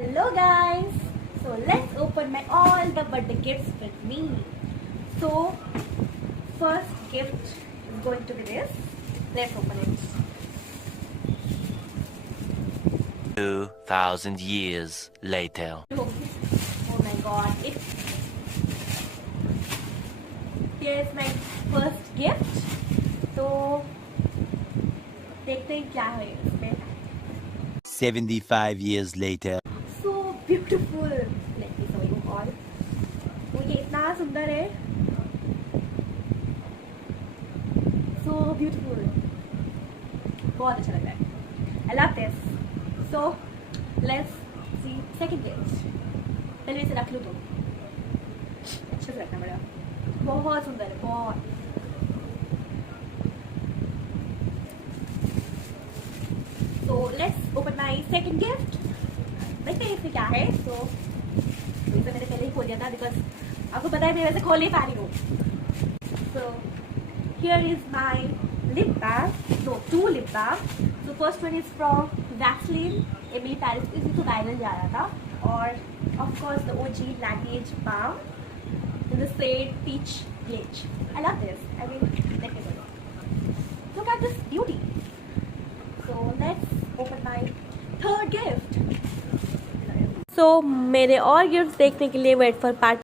Hello guys, so let's open my all the birthday gifts with me. So first gift is going to be this. Let's open it. 2,000 years later. Oh my god, here's my first gift. तो देखते हैं क्या है इसमें. 75 years later. So beautiful. Let me show you all. तो ये इतना सुंदर है. So beautiful. बहुत अच्छा लग रहा है. I love this. So let's see second gift. पहले इसे रख लूँ तो अच्छे से रखना पड़ेगा. बहुत सुंदर है, बहुत. So let's open my second gift. देखते हैं इसमें क्या है. तो इसे मैंने पहले ही खोल दिया था बिकॉज आपको पता है मैं वैसे खोल नहीं पा रही हूँ. So here is my lip balm. No, two lip balm. So first one is from Vaseline. Emily Paris इसी तो वायरल जा रहा था. और of course the OG Laneige balm in the shade peach bleach. I love this. I mean, let me show you. Look at this beauty. So let's open my third gift. So मेरे और gifts देखने के लिए wait for part